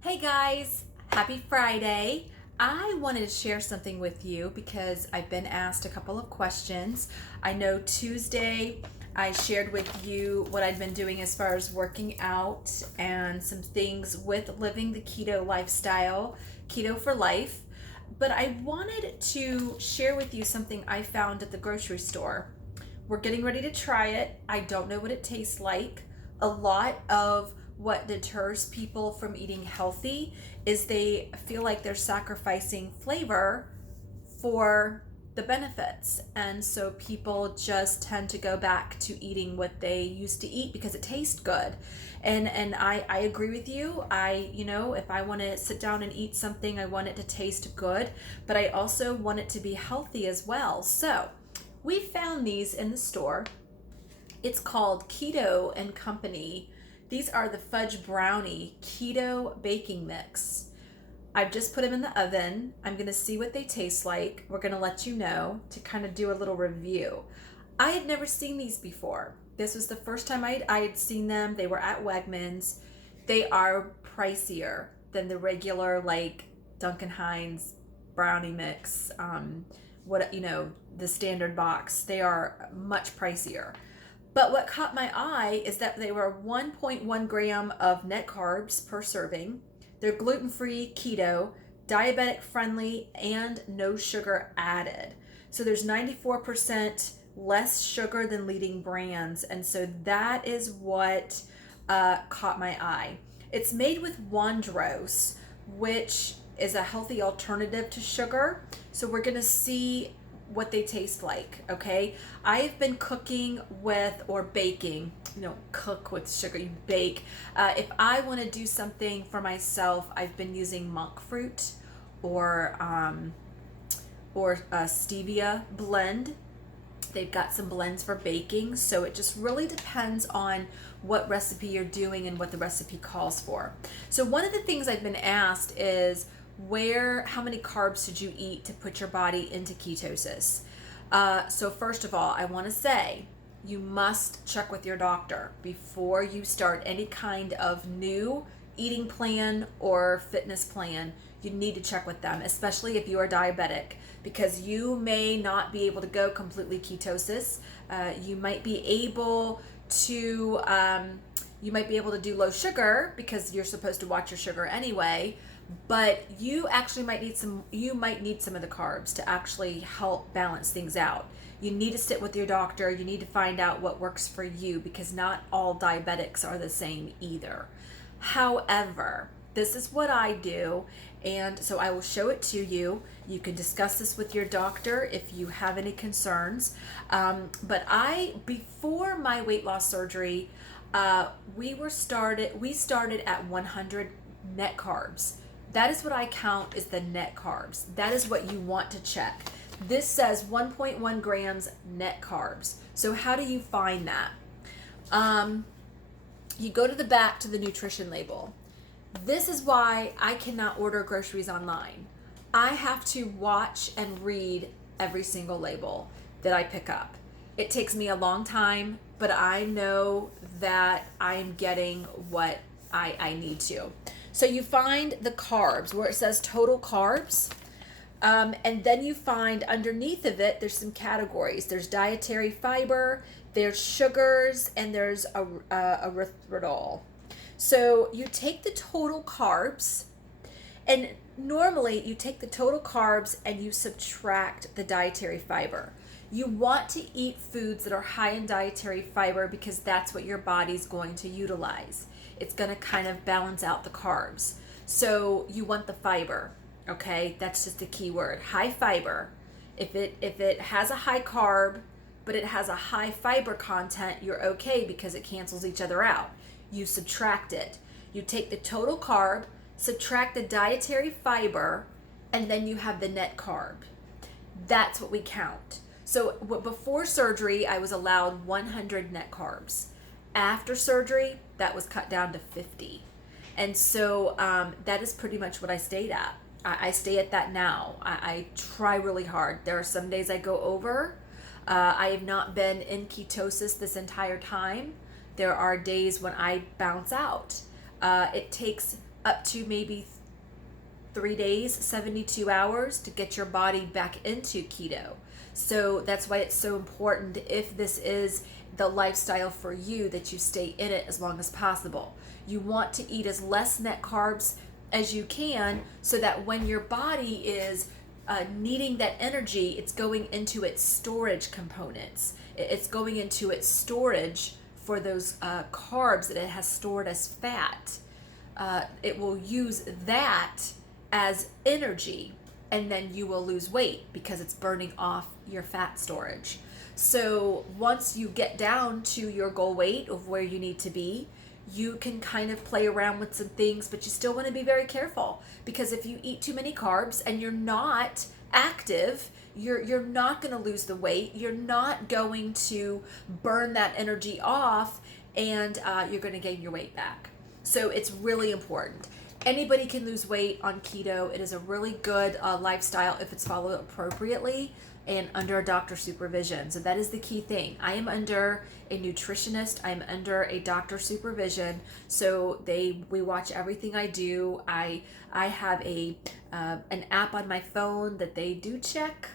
Hey guys, happy Friday. I wanted to share something with you because I've been asked a couple of questions. I know Tuesday I shared with you what I'd been doing as far as working out and some things with living the keto lifestyle, keto for life. But I wanted to share with you something I found at the grocery store. We're getting ready to try it. I don't know what it tastes like. A lot of what deters people from eating healthy is they feel like they're sacrificing flavor for the benefits. And so people just tend to go back to eating what they used to eat because it tastes good. And I agree with you. If I want to sit down and eat something, I want it to taste good, but I also want it to be healthy as well. So we found these in the store. It's called Keto and Company. These are the fudge brownie keto baking mix. I've just put them in the oven. I'm going to see what they taste like. We're going to let you know to kind of do a little review. I had never seen these before. This was the first time I had seen them. They were at Wegmans. They are pricier than the regular like Duncan Hines brownie mix. The standard box. They are much pricier. But what caught my eye is that they were 1.1 gram of net carbs per serving. They're gluten-free, keto, diabetic friendly, and no sugar added. So there's 94% less sugar than leading brands. And so that is what caught my eye. It's made with wondrose, which is a healthy alternative to sugar. So we're going to see what they taste like, okay? I've been cooking with or baking. You don't cook with sugar, you bake. If I want to do something for myself, I've been using monk fruit or a stevia blend. They've got some blends for baking, so it just really depends on what recipe you're doing and what the recipe calls for. So one of the things I've been asked is how many carbs should you eat to put your body into ketosis? So first of all, I want to say you must check with your doctor before you start any kind of new eating plan or fitness plan. You need to check with them, especially if you are diabetic, because you may not be able to go completely ketosis. You might be able to do low sugar because you're supposed to watch your sugar anyway. But you actually might need some of the carbs to actually help balance things out. You need to sit with your doctor. You need to find out what works for you because not all diabetics are the same either. However, this is what I do, and so I will show it to you. You can discuss this with your doctor if you have any concerns. But before my weight loss surgery, we started at 100 net carbs. That is what I count as the net carbs. That is what you want to check. This says 1.1 grams net carbs. So how do you find that? You go to the back to the nutrition label. This is why I cannot order groceries online. I have to watch and read every single label that I pick up. It takes me a long time, but I know that I'm getting what I need to. So you find the carbs where it says total carbs. And then you find underneath of it, there's some categories. There's dietary fiber, there's sugars, and there's erythritol. So you take the total carbs, and normally you take the total carbs and you subtract the dietary fiber. You want to eat foods that are high in dietary fiber because that's what your body's going to utilize. It's going to kind of balance out the carbs. So you want the fiber, okay? That's just the key word, high fiber. If it has a high carb, but it has a high fiber content, you're okay because it cancels each other out. You subtract it. You take the total carb, subtract the dietary fiber, and then you have the net carb. That's what we count. So before surgery, I was allowed 100 net carbs. After surgery, that was cut down to 50. And so that is pretty much what I stayed at. I stay at that now. I try really hard. There are some days I go over. I have not been in ketosis this entire time. There are days when I bounce out. It takes up to maybe 3 days, 72 hours to get your body back into keto. So that's why it's so important, if this is the lifestyle for you, that you stay in it as long as possible. You want to eat as less net carbs as you can, so that when your body is needing that energy, it's going into its storage components. It's going into its storage for those carbs that it has stored as fat. It will use that as energy, and then you will lose weight because it's burning off your fat storage. So once you get down to your goal weight of where you need to be, you can kind of play around with some things, but you still want to be very careful, because if you eat too many carbs and you're not active, you're not going to lose the weight, you're not going to burn that energy off, and you're going to gain your weight back. So it's really important. Anybody can lose weight on keto. It is a really good lifestyle if it's followed appropriately and under a doctor's supervision. So that is the key thing. I am under a nutritionist. I'm under a doctor's supervision. So we watch everything I do. I have an app on my phone that they do check,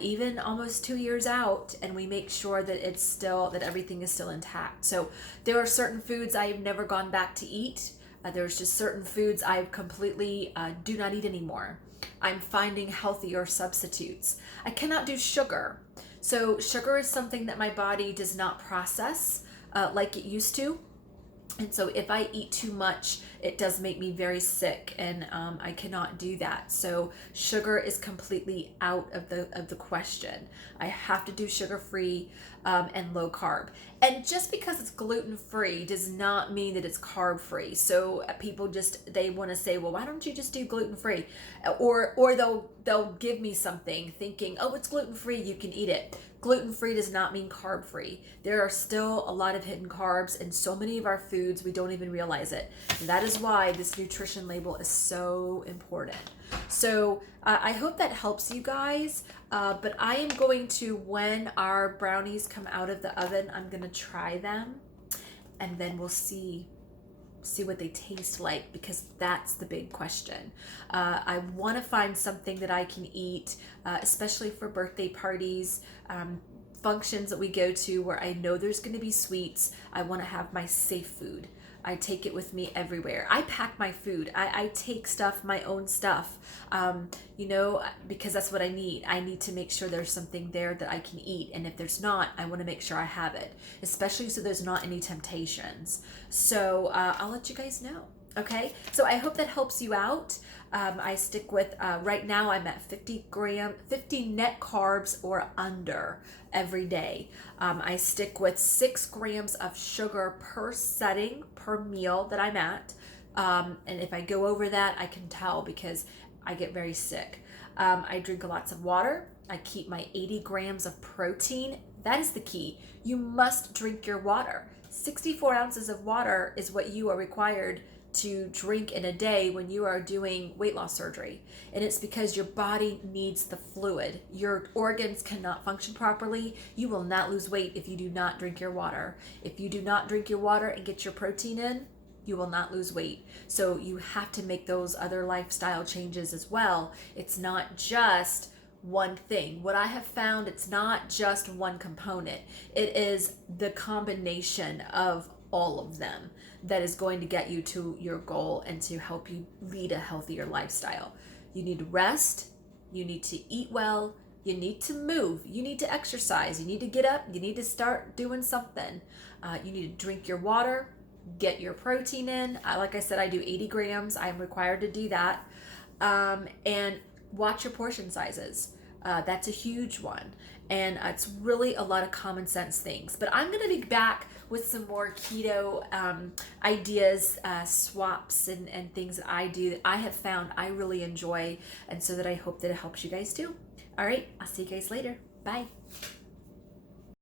even almost 2 years out, and we make sure that everything is still intact. So there are certain foods I have never gone back to eat. There's just certain foods I completely do not eat anymore. I'm finding healthier substitutes. I cannot do sugar. So sugar is something that my body does not process like it used to. And so if I eat too much, it does make me very sick, and I cannot do that. So sugar is completely out of the question. I have to do sugar-free and low carb. And just because it's gluten-free does not mean that it's carb-free. So people they want to say, well, why don't you just do gluten-free? Or they'll give me something thinking, oh, it's gluten-free, you can eat it. Gluten-free does not mean carb-free. There are still a lot of hidden carbs in so many of our foods, we don't even realize it. And that is why this nutrition label is so important. So I hope that helps you guys. But I am going to, when our brownies come out of the oven, I'm going to try them, and then we'll see what they taste like, because that's the big question. I want to find something that I can eat, especially for birthday parties, functions that we go to where I know there's going to be sweets. I want to have my safe food. I take it with me everywhere. I pack my food. I take my own stuff, because that's what I need. I need to make sure there's something there that I can eat. And if there's not, I want to make sure I have it, especially so there's not any temptations. So I'll let you guys know. Okay, so I hope that helps you out. I stick with, right now I'm at 50 net carbs or under every day. I stick with 6 grams of sugar per setting, per meal that I'm at. And if I go over that, I can tell, because I get very sick. I drink lots of water. I keep my 80 grams of protein. That is the key. You must drink your water. 64 ounces of water is what you are required to drink in a day when you are doing weight loss surgery. And it's because your body needs the fluid. Your organs cannot function properly. You will not lose weight if you do not drink your water. If you do not drink your water and get your protein in, you will not lose weight. So you have to make those other lifestyle changes as well. It's not just one thing. What I have found, it's not just one component. It is the combination of all of them that is going to get you to your goal and to help you lead a healthier lifestyle. You need to rest, you need to eat well, you need to move, you need to exercise, you need to get up, you need to start doing something. You need to drink your water, get your protein in. Like I said, I do 80 grams. I'm required to do that. And watch your portion sizes. That's a huge one. And it's really a lot of common sense things. But I'm going to be back with some more keto ideas, swaps, and things that I do that I have found I really enjoy. And so that I hope that it helps you guys too. All right, I'll see you guys later. Bye.